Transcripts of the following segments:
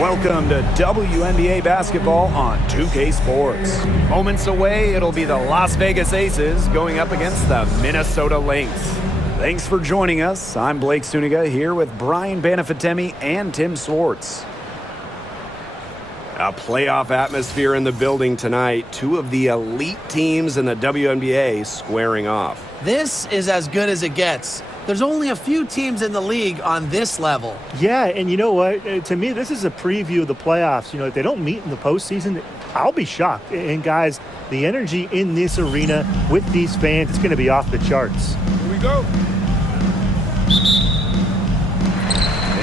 Welcome to WNBA basketball on 2K Sports. Moments away, it'll be the Las Vegas Aces going up against the Minnesota Lynx. Thanks for joining us. I'm Blake Suniga here with Brian Banafitemi and Tim Swartz. A playoff atmosphere in the building tonight. Two of the elite teams in the WNBA squaring off. This is as good as it gets. There's only a few teams in the league on this level. Yeah, and you know what? To me, this is a preview of the playoffs. If they don't meet in the postseason, I'll be shocked. And guys, the energy in this arena with these fans, it's going to be off the charts. Here we go.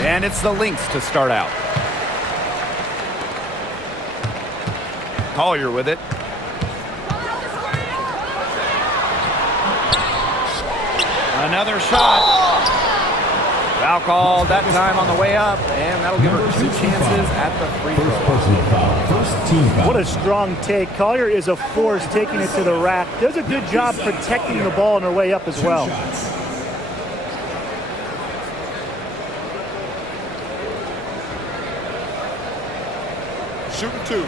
And it's the Lynx to start out. Collier with it. Another shot. Foul called that time on the way up, and that'll give her two chances at the free throw. What a strong take. Collier is a force taking it to the rack. Does a good job protecting the ball on her way up as well. Shooting two.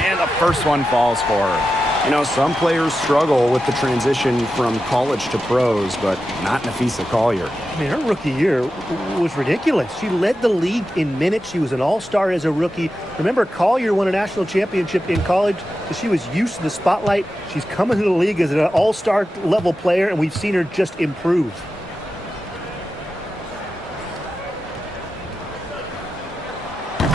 And the first one falls for her. Some players struggle with the transition from college to pros, but not Nafisa Collier. Her rookie year was ridiculous. She led the league in minutes. She was an all-star as a rookie. Remember, Collier won a national championship in college, so she was used to the spotlight. She's coming to the league as an all-star level player, and we've seen her just improve.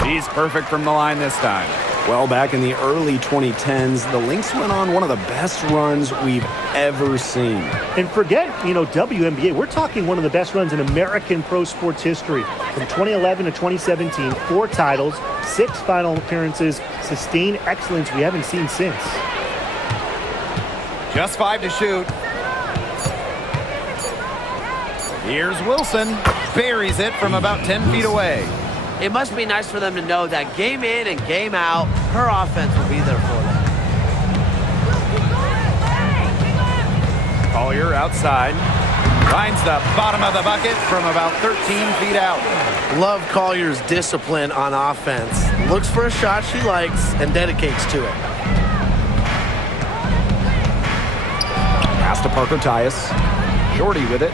She's perfect from the line this time. Well, back in the early 2010s, the Lynx went on one of the best runs we've ever seen. And forget, WNBA. We're talking one of the best runs in American pro sports history. From 2011 to 2017, 4 titles, 6 final appearances, sustained excellence we haven't seen since. Just 5 to shoot. Here's Wilson. Buries it from about 10 feet away. It must be nice for them to know that game in and game out, her offense will be there for them. Collier outside. Finds the bottom of the bucket from about 13 feet out. Love Collier's discipline on offense. Looks for a shot she likes and dedicates to it. Pass to Parker Tyus. Shorty with it.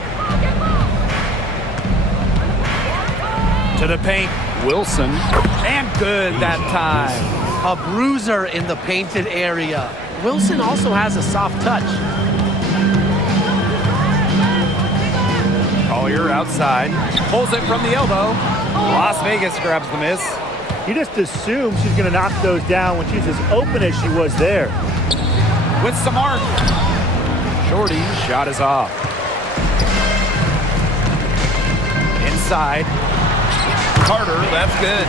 To the paint. Wilson, and good that time. A bruiser in the painted area. Wilson also has a soft touch. Collier outside, pulls it from the elbow. Las Vegas grabs the miss. You just assume she's going to knock those down when she's as open as she was there. With some arc. Shorty, shot is off. Inside. Carter, that's good.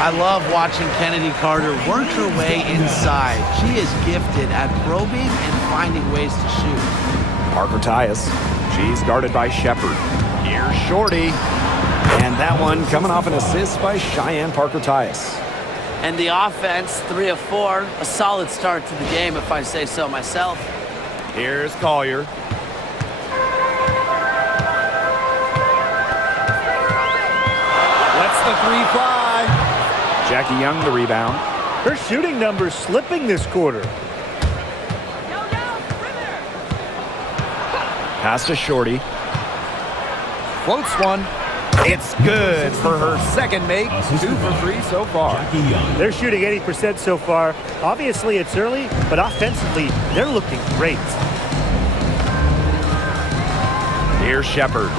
I love watching Kennedy Carter work her way inside. She is gifted at probing and finding ways to shoot. Parker Tyus. She's guarded by Shepard. Here's Shorty. And that one coming off an assist by Cheyenne Parker Tyus. And the offense, 3 of 4. A solid start to the game, if I say so myself. Here's Collier. The 3 fly. Jackie Young the rebound. Her shooting numbers slipping this quarter. Pass to Shorty. Floats one. It's good for her second make. 2 for 3 so far. They're shooting 80% so far. Obviously, it's early, but offensively, they're looking great. Here's Shepard.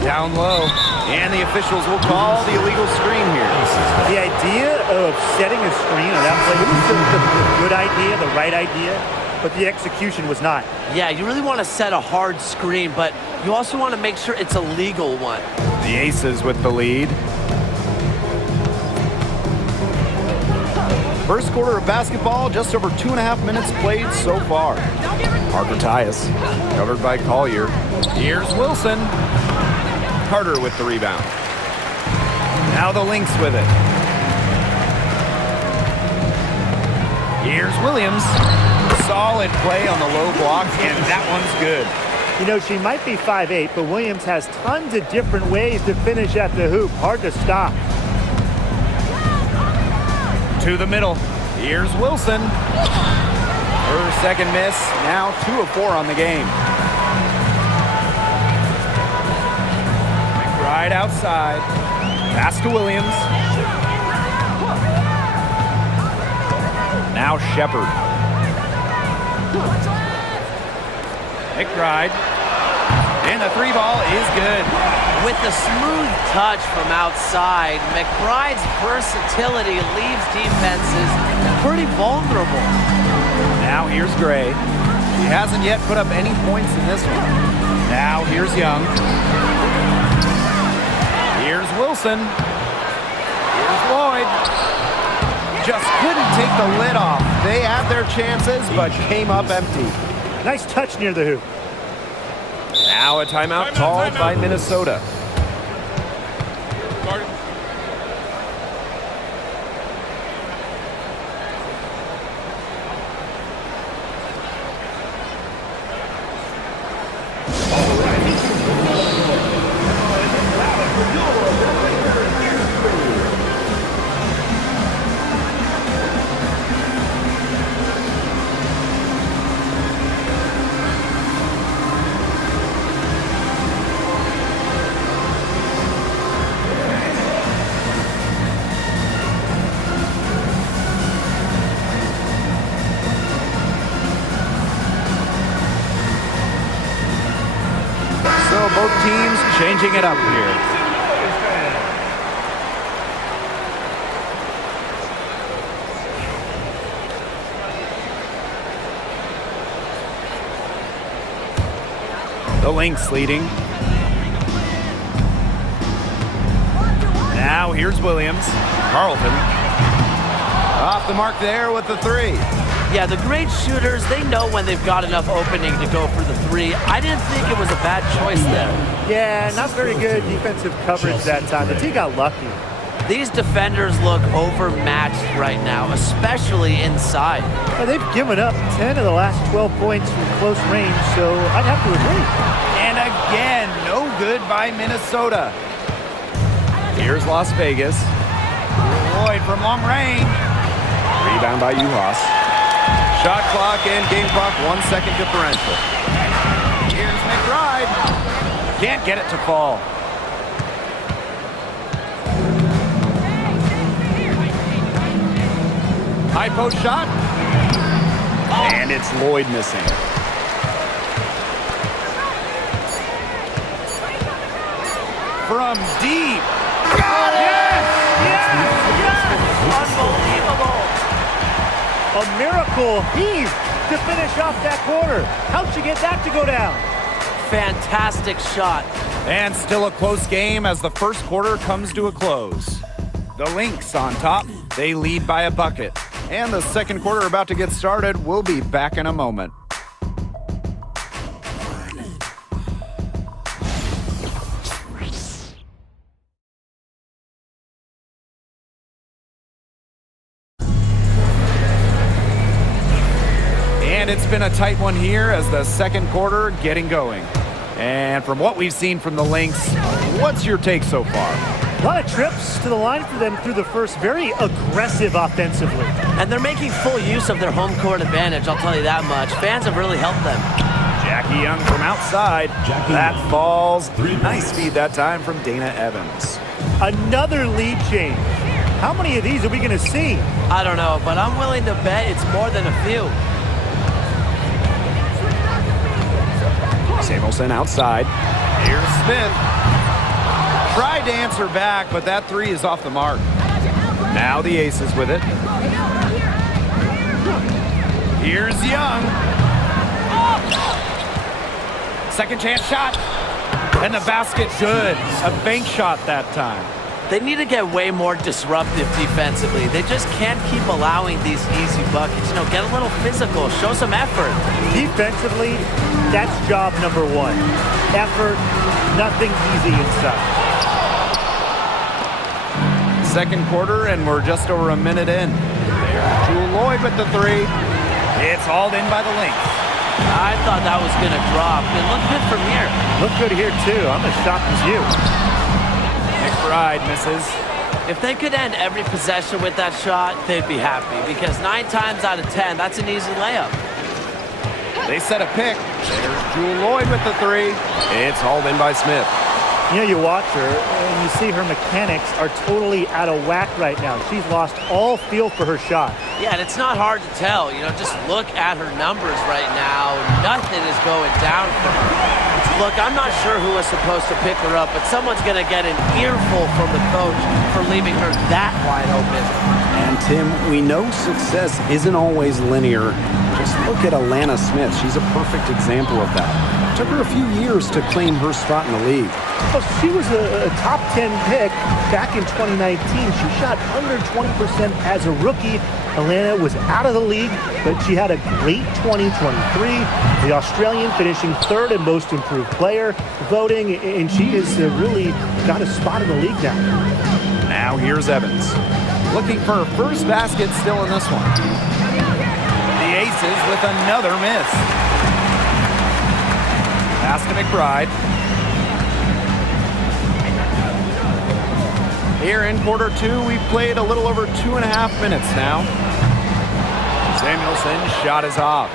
Down low, and the officials will call the illegal screen here. The idea of setting a screen on that play was the good idea, the right idea, but the execution was not. Yeah, you really want to set a hard screen, but you also want to make sure it's a legal one. The Aces with the lead. First quarter of basketball, just over 2.5 minutes played so far. Parker Tyus, covered by Collier. Here's Wilson. Carter with the rebound. Now the Lynx with it. Here's Williams. Solid play on the low block, and that one's good. You know, she might be 5'8", but Williams has tons of different ways to finish at the hoop. Hard to stop. To the middle. Here's Wilson. Her second miss. Now 2 of 4 on the game. McBride outside. Pass to Williams. Now Shepard. McBride. And the 3 ball is good. With the smooth touch from outside, McBride's versatility leaves defenses pretty vulnerable. Now here's Gray. She hasn't yet put up any points in this one. Now here's Young. Here's Wilson. Here's Lloyd. Just couldn't take the lid off. They had their chances, but came up empty. Nice touch near the hoop. Now a timeout called by Minnesota. So both teams changing it up here. The Lynx leading. Now here's Williams. Carlton. Off the mark there with the 3. Yeah, the great shooters, they know when they've got enough opening to go for the 3. I didn't think it was a bad choice there. Yeah, not very good defensive coverage that time. The team got lucky. These defenders look overmatched right now, especially inside. Well, they've given up 10 of the last 12 points from close range, so I'd have to agree. And again, no good by Minnesota. Here's Las Vegas. Lloyd from long range. Rebound by Uhas. Shot clock and game clock, 1 second differential. Here's McBride. Can't get it to fall. High post shot. And it's Lloyd missing. From deep. Got it! Yes! Yes! Unbelievable! A miracle heave to finish off that quarter. How'd you get that to go down? Fantastic shot. And still a close game as the first quarter comes to a close. The Lynx on top. They lead by a bucket. And the second quarter about to get started. We'll be back in a moment. And it's been a tight one here as the second quarter getting going. And from what we've seen from the Lynx, what's your take so far? A lot of trips to the line for them through the first. Very aggressive offensively. And they're making full use of their home court advantage, I'll tell you that much. Fans have really helped them. Jackie Young from outside. That falls. Nice feed that time from Dana Evans. Another lead change. How many of these are we going to see? I don't know, but I'm willing to bet it's more than a few. Samuelson outside. Here's Smith. Tried to answer back, but that 3 is off the mark. Now the Aces with it. Here's Young. Second chance shot. And the basket good. A bank shot that time. They need to get way more disruptive defensively. They just can't keep allowing these easy buckets. You know, get a little physical, show some effort. Defensively, that's job number 1. Effort, nothing easy inside. second quarter, and we're just over a minute in. There's Jewel Lloyd with the three. It's hauled in by the Lynx. I thought that was going to drop. It looked good from here. Looked good here, too. I'm as shocked as you. McBride misses. If they could end every possession with that shot, they'd be happy, because 9 times out of 10, that's an easy layup. They set a pick. There's Jewel Lloyd with the three. It's hauled in by Smith. You know, you watch her, and you see her mechanics are totally out of whack right now. She's lost all feel for her shot. Yeah, and it's not hard to tell. You know, just look at her numbers right now. Nothing is going down for her. Look, I'm not sure who was supposed to pick her up, but someone's going to get an earful from the coach for leaving her that wide open. And Tim, we know success isn't always linear. Just look at Alana Smith. She's a perfect example of that. It took her a few years to claim her spot in the league. Well, she was a top 10 pick back in 2019. She shot under 20% as a rookie. Alana was out of the league, but she had a great 2023. The Australian finishing third in most improved player voting, and she has really got a spot in the league now. Now here's Evans. Looking for her first basket still in this one. The Aces with another miss. Pass to McBride. Here in quarter two, we've played a little over 2.5 minutes now. Samuelson's shot is off.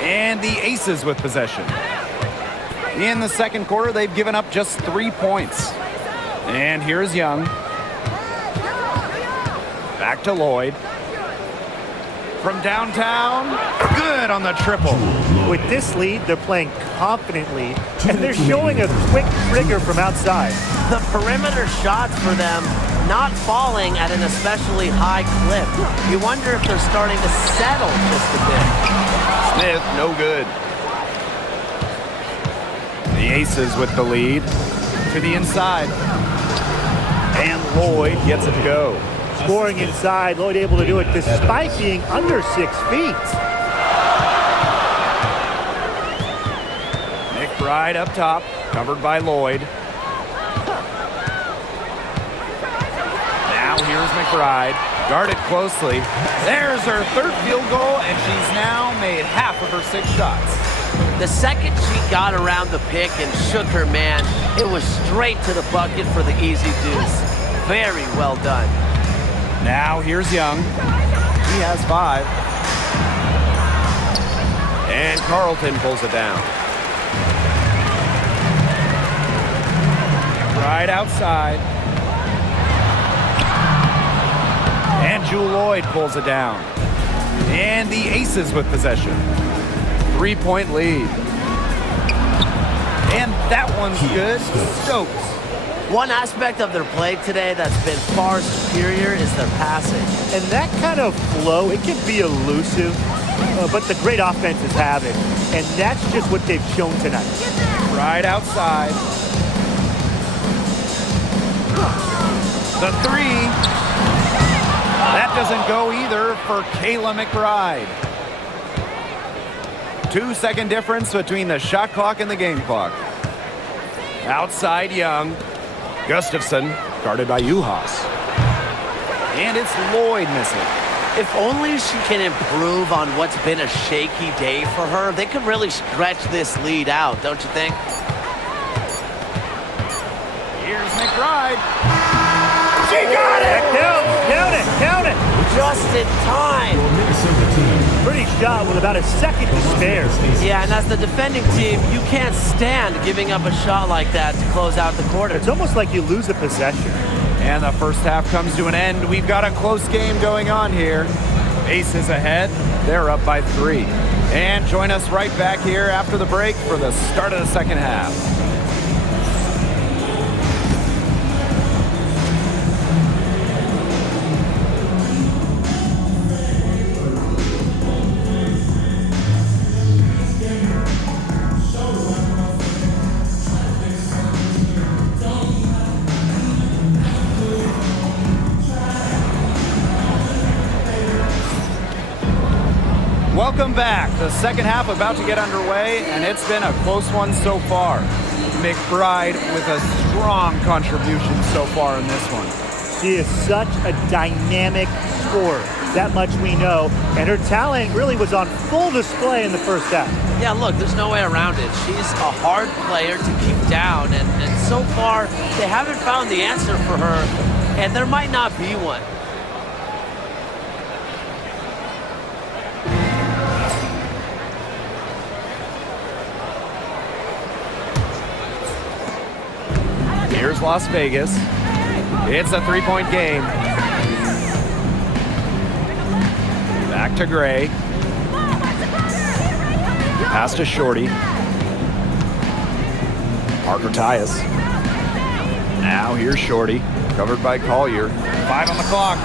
And the Aces with possession. In the second quarter, they've given up just 3 points. And here's Young. Back to Lloyd. From downtown, good on the triple. With this lead, they're playing confidently, and they're showing a quick trigger from outside. The perimeter shots for them not falling at an especially high clip. You wonder if they're starting to settle just a bit. Smith, no good. The Aces with the lead to the inside. And Lloyd gets it to go. Scoring inside, Lloyd able to do it despite being under 6 feet. McBride up top, covered by Lloyd. Now here's McBride, guarded closely. There's her third field goal, and she's now made half of her 6 shots. The second she got around the pick and shook her man, it was straight to the bucket for the easy deuce. Very well done. Now here's Young. He has 5. And Carlton pulls it down. Right outside. And Jewel Lloyd pulls it down. And the Aces with possession. 3-point lead. And that one's good. Stokes. One aspect of their play today that's been far superior is their passing. And that kind of flow, it can be elusive, but the great offenses have it. And that's just what they've shown tonight. Right outside. The three. That doesn't go either for Kayla McBride. 2-second difference between the shot clock and the game clock. Outside Young. Gustafson, guarded by Uhas. And it's Lloyd missing. If only she can improve on what's been a shaky day for her, they could really stretch this lead out, don't you think? Here's McBride. She got it! Count it! Just in time. Pretty shot with about a second to spare. Yeah, and as the defending team, you can't stand giving up a shot like that to close out the quarter. It's almost like you lose a possession. And the first half comes to an end. We've got a close game going on here. Aces ahead. They're up by 3. And join us right back here after the break for the start of the second half. Welcome back. The second half about to get underway, and it's been a close one so far. McBride with a strong contribution so far in this one. She is such a dynamic scorer. That much we know. And her talent really was on full display in the first half. Yeah, look, there's no way around it. She's a hard player to keep down, and so far, they haven't found the answer for her, and there might not be one. Here's Las Vegas. It's a three-point game. Back to Gray. Pass to Shorty. Parker Tyus. Now here's Shorty, covered by Collier. 5 on the clock.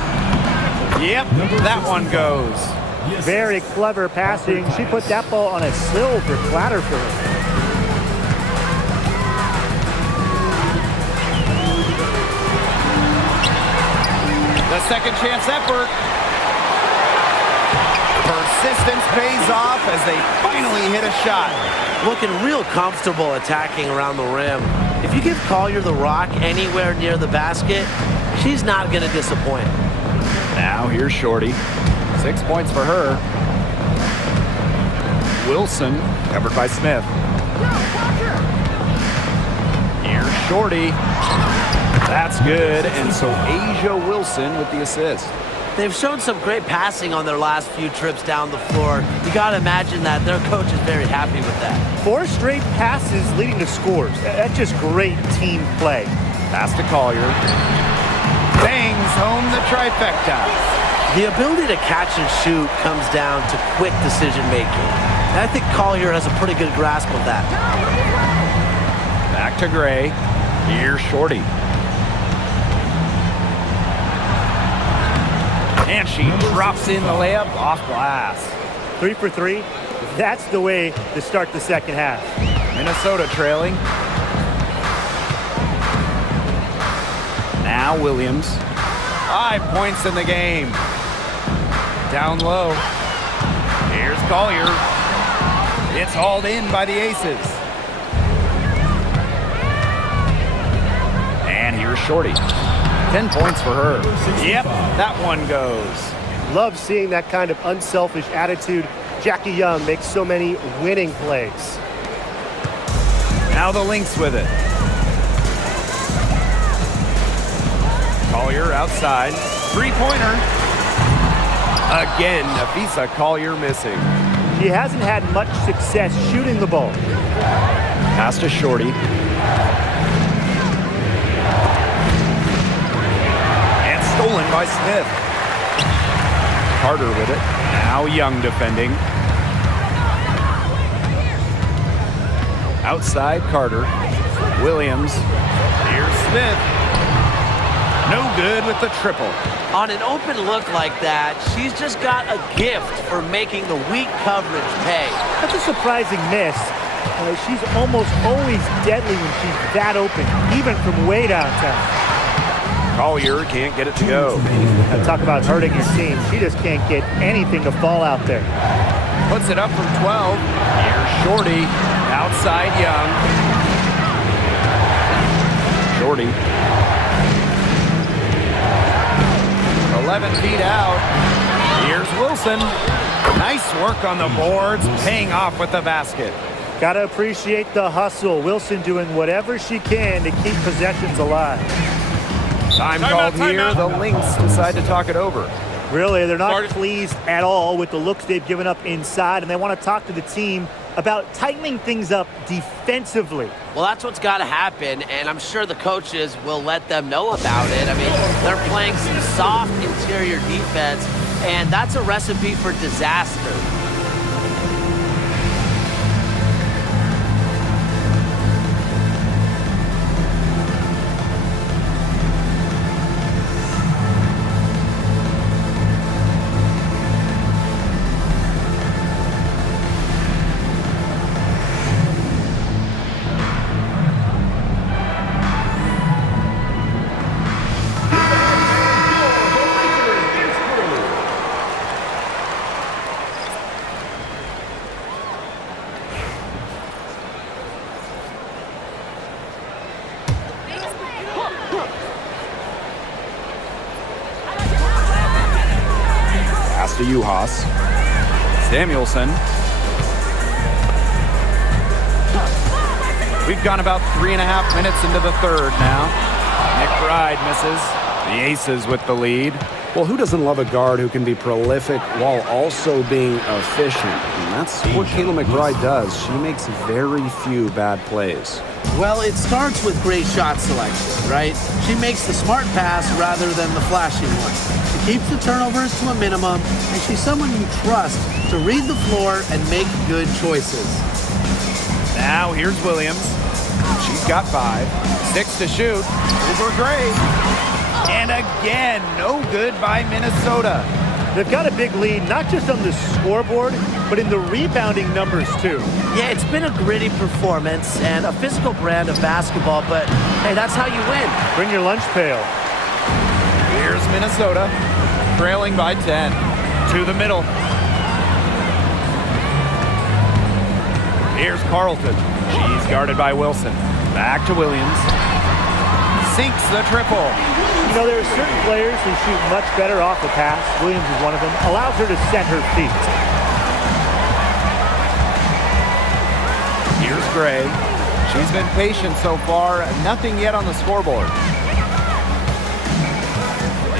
Yep, that one goes. Very clever passing. She put that ball on a silver platter for her. The second chance effort. Persistence pays off as they finally hit a shot. Looking real comfortable attacking around the rim. If you give Collier the rock anywhere near the basket, she's not going to disappoint. Now here's Shorty. 6 points for her. Wilson, covered by Smith. Here's Shorty. That's good, and so Asia Wilson with the assist. They've shown some great passing on their last few trips down the floor. You got to imagine that their coach is very happy with that. 4 straight passes leading to scores. That's just great team play. Pass to Collier. Bangs home the trifecta. The ability to catch and shoot comes down to quick decision making. And I think Collier has a pretty good grasp of that. Back to Gray. Here's Shorty. And she drops in the layup off glass. 3 for 3. That's the way to start the second half. Minnesota trailing. Now Williams. 5 points in the game. Down low. Here's Collier. It's hauled in by the Aces. And here's Shorty. 10 points for her. Yep, that one goes. Love seeing that kind of unselfish attitude. Jackie Young makes so many winning plays. Now the Lynx with it. Collier outside. Three-pointer. Again, Nafisa Collier missing. She hasn't had much success shooting the ball. Pass to Shorty. Stolen by Smith. Carter with it. Now Young defending. Outside Carter. Williams. Here's Smith. No good with the triple. On an open look like that, she's just got a gift for making the weak coverage pay. That's a surprising miss. She's almost always deadly when she's that open, even from way downtown. Collier can't get it to go. Talk about hurting your team. She just can't get anything to fall out there. Puts it up from 12. Here's Shorty. Outside Young. Shorty. 11 feet out. Here's Wilson. Nice work on the boards, paying off with the basket. Gotta appreciate the hustle. Wilson doing whatever she can to keep possessions alive. Time called here. The Lynx decide to talk it over. Really, they're not pleased at all with the looks they've given up inside, and they want to talk to the team about tightening things up defensively. Well, that's what's got to happen, and I'm sure the coaches will let them know about it. I mean, they're playing some soft interior defense, and that's a recipe for disaster. to Juhas. Samuelson. We've gone about 3.5 minutes into the third now. McBride misses. The Aces with the lead. Well, who doesn't love a guard who can be prolific while also being efficient? And that's what Kayla McBride does. She makes very few bad plays. Well, it starts with great shot selection, right? She makes the smart pass rather than the flashy one. She keeps the turnovers to a minimum, and she's someone you trust to read the floor and make good choices. Now here's Williams. She's got 5. 6 to shoot. Over Gray. And again, no good by Minnesota. They've got a big lead, not just on the scoreboard, but in the rebounding numbers, too. Yeah, it's been a gritty performance and a physical brand of basketball, but hey, that's how you win. Bring your lunch pail. Here's Minnesota, trailing by 10. To the middle. Here's Carlton. She's guarded by Wilson. Back to Williams. Sinks the triple. You know, there are certain players who shoot much better off the pass. Williams is one of them. Allows her to set her feet. Here's Gray. She's been patient so far. Nothing yet on the scoreboard.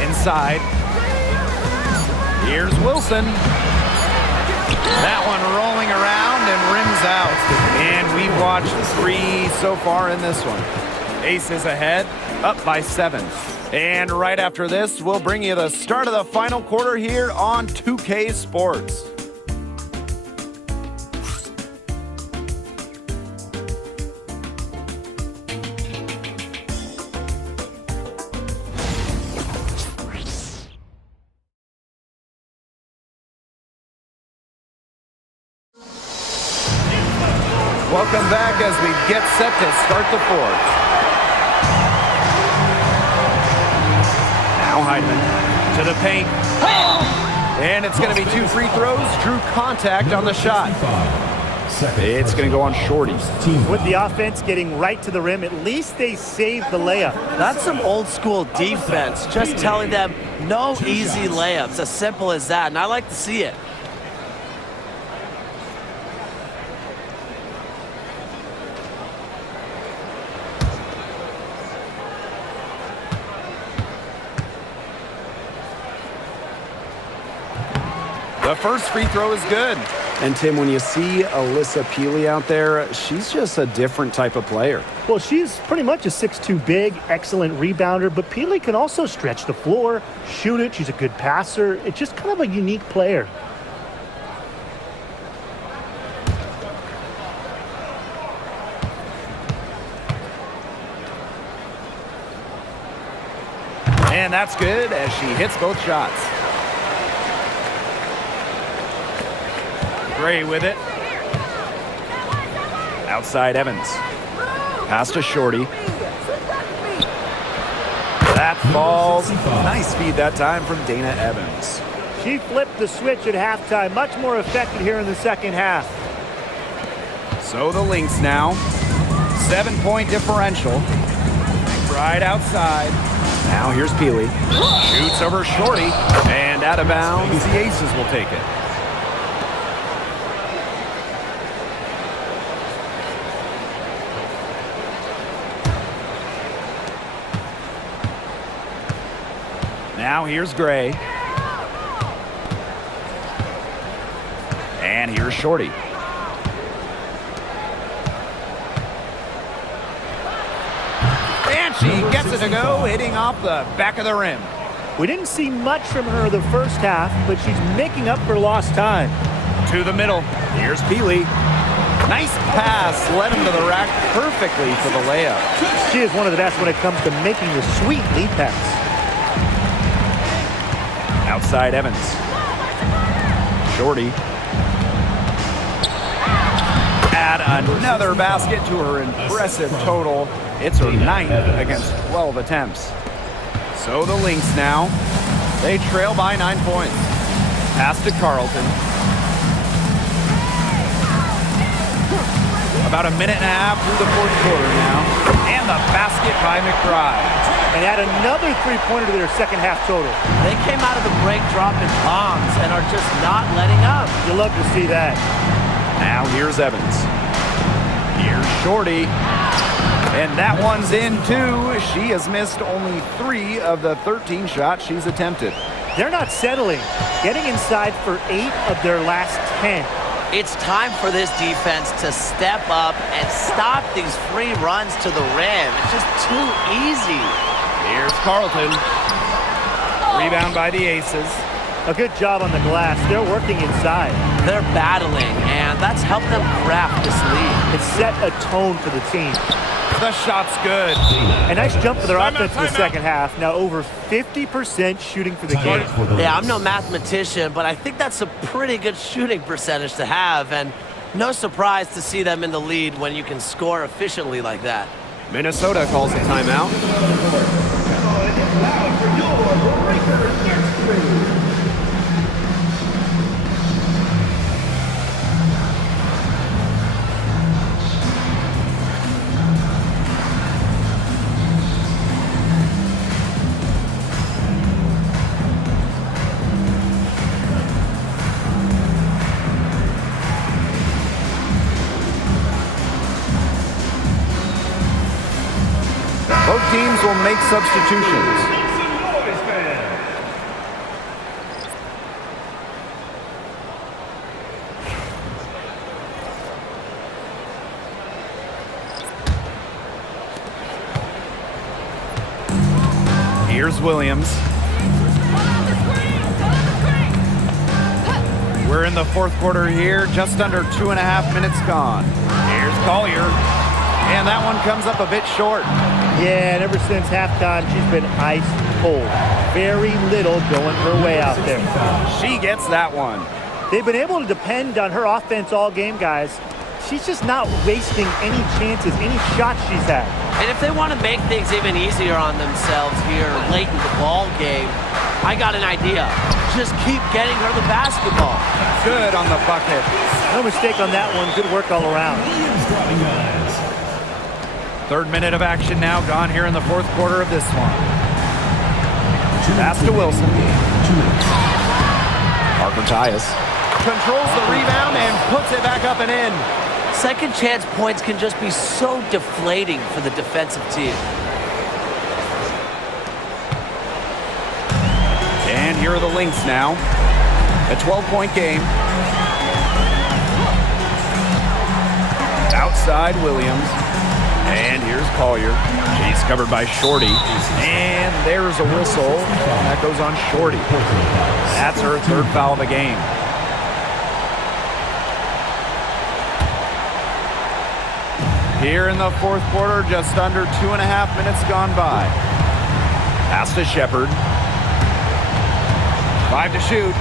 Inside. Here's Wilson. That one rolling around and rims out. And we've watched 3 so far in this one. Aces ahead, up by 7. And right after this, we'll bring you the start of the final quarter here on 2K Sports. Welcome back as we get set to start the fourth. Now Heidman to the paint. And it's going to be 2 free throws. Drew contact on the shot. It's going to go on Shorty. With the offense getting right to the rim, at least they saved the layup. That's some old school defense, just telling them no easy layups, as simple as that, and I like to see it. The first free throw is good. And Tim, when you see Alyssa Peely out there, she's just a different type of player. Well, she's pretty much a 6'2" big, excellent rebounder, but Peely can also stretch the floor, shoot it. She's a good passer. It's just kind of a unique player. And that's good as she hits both shots. Gray with it. Outside Evans. Pass to Shorty. That falls. Nice feed that time from Dana Evans. She flipped the switch at halftime. Much more effective here in the second half. So the Lynx now. 7-point differential. Right outside. Now here's Peely. Shoots over Shorty. And out of bounds. The Aces will take it. Now here's Gray. And here's Shorty. And she gets it to go, hitting off the back of the rim. We didn't see much from her the first half, but she's making up for lost time. To the middle. Here's Peely. Nice pass, led him to the rack perfectly for the layup. She is one of the best when it comes to making the sweet lead pass. Outside Evans. Shorty. Add another basket to her impressive total. It's her 9th against 12 attempts. So the Lynx now. They trail by 9 points. Pass to Carlton. About a minute and a half through the fourth quarter now. And the basket by McBride. And add another three-pointer to their second half total. They came out of the break dropping bombs and are just not letting up. You'll love to see that. Now here's Evans. Here's Shorty. And that one's in too. She has missed only 3 of the 13 shots she's attempted. They're not settling. Getting inside for 8 of their last 10. It's time for this defense to step up and stop these free runs to the rim. It's just too easy. Here's Carlton. Rebound by the Aces. A good job on the glass. They're working inside. They're battling, and that's helped them craft this lead. It set a tone for the team. The shot's good. A nice jump for their offense in the second half. Now over 50% shooting for the game. Yeah, I'm no mathematician, but I think that's a pretty good shooting percentage to have, and no surprise to see them in the lead when you can score efficiently like that. Minnesota calls a timeout. Both teams will make substitutions. Here's Williams. We're in the fourth quarter here, just under 2.5 minutes gone. Here's Collier. And that one comes up a bit short. Yeah, and ever since halftime, she's been ice cold. Very little going her way out there. She gets that one. They've been able to depend on her offense all game, guys. She's just not wasting any chances, any shots she's had. And if they want to make things even easier on themselves here late in the ball game, I got an idea. Just keep getting her the basketball. Good on the bucket. No mistake on that one. Good work all around. Third minute of action now gone here in the fourth quarter of this one. Pass to Wilson. Parker Tyus controls the rebound and puts it back up and in. Second chance points can just be so deflating for the defensive team. And here are the Lynx now. A 12-point game. Outside Williams. And here's Collier. She's covered by Shorty. And there's a whistle. That goes on Shorty. That's her third foul of the game. Here in the fourth quarter, just under 2.5 minutes gone by. Pass to Shepard. 5 to shoot.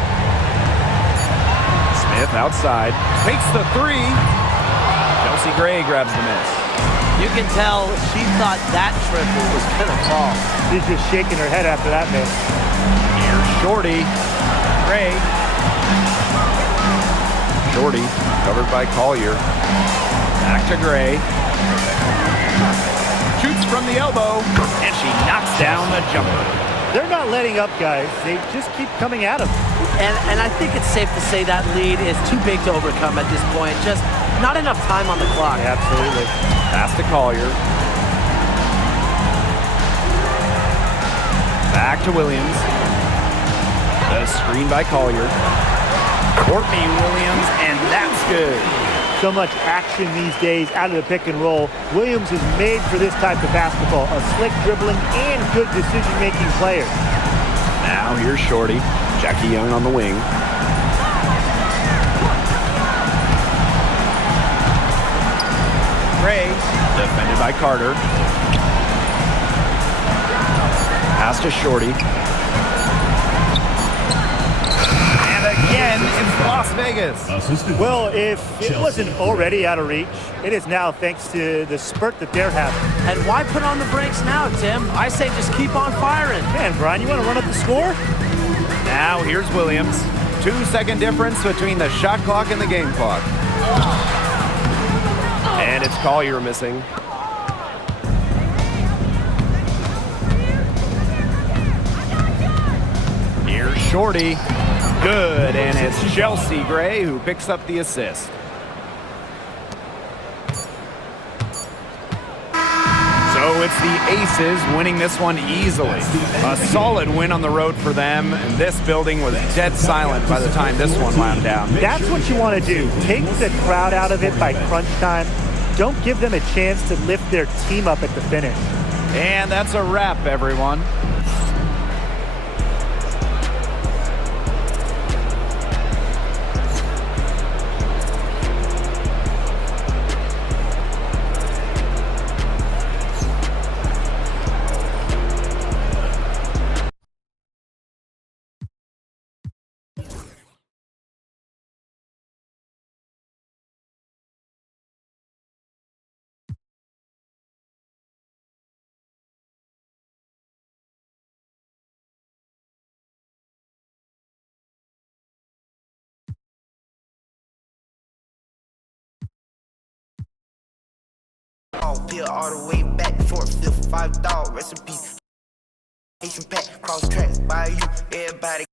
Smith outside. Takes the 3. Chelsea Gray grabs the miss. You can tell she thought that triple was going to fall. She's just shaking her head after that miss. Here's Shorty. Gray. Shorty covered by Collier. Back to Gray. Shoots from the elbow, and she knocks down the jumper. They're not letting up, guys. They just keep coming at them. And I think it's safe to say that lead is too big to overcome at this point. Just not enough time on the clock. Yeah, absolutely. Pass to Collier. Back to Williams. The screen by Collier. Courtney Williams, and that's good. So much action these days out of the pick and roll. Williams is made for this type of basketball. A slick dribbling and good decision-making player. Now here's Shorty. Jackie Young on the wing. Gray, defended by Carter. Pass to Shorty. And again, it's Las Vegas. Well, if it wasn't already out of reach, it is now thanks to the spurt that they're having. And why put on the brakes now, Tim? I say just keep on firing. Man, Brian, you want to run up the score? Now here's Williams. 2-second difference between the shot clock and the game clock. And call you were missing. Here's Shorty. Good, and it's Chelsea Gray who picks up the assist. So it's the Aces winning this one easily. A solid win on the road for them, and this building was dead silent by the time this one wound down. That's what you want to do. Take the crowd out of it by crunch time. Don't give them a chance to lift their team up at the finish. And that's a wrap, everyone. Peel all the way back, 4th, 5th, 5 dog, recipe. Asian pack, cross tracks by you, everybody